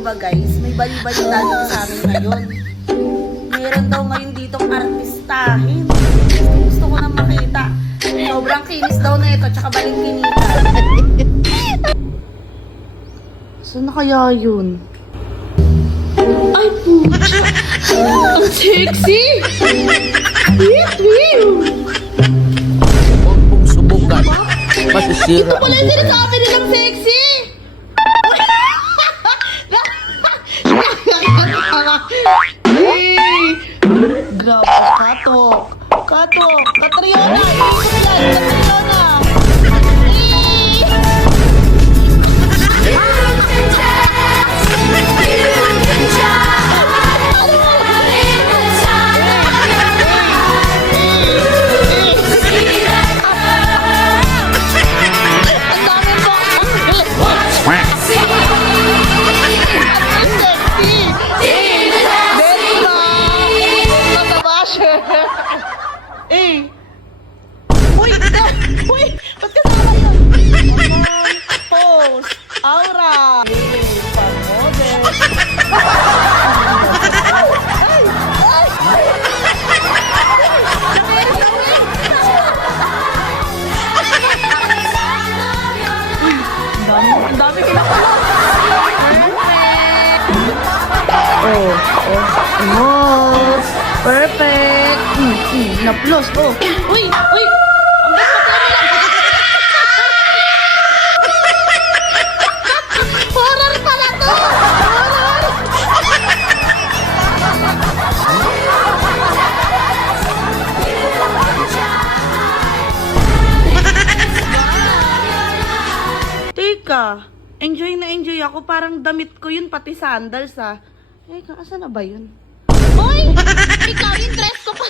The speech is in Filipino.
nyo ba guys? May bali-balita dito sa amin ngayon. Meron daw ngayon ditong artistahin. Gusto ko na makita. Sobrang kinis daw na ito, tsaka baling-kinita. Saan na kaya yun? Ay, pucha! Ang sexy! Huwag mong subukan. Masisira Ito pala yung sinasabi nilang sexy! Hey! Grabe, katok! Katok! Katriona! Katriona! Eh! Uy! Uy! Ba't kasama yun? Pose! Aura! Pang-model! Ay! Ay! Ang dami kinakala! Perfect! Na-plus, oh! Uy! Uy! Ang horror pala to! Horror! Teka, enjoy na enjoy ako. Parang damit ko yun, pati sandals ah. Teka, asan na ba yun? Hoy! Ikaw, yung dress ko pa.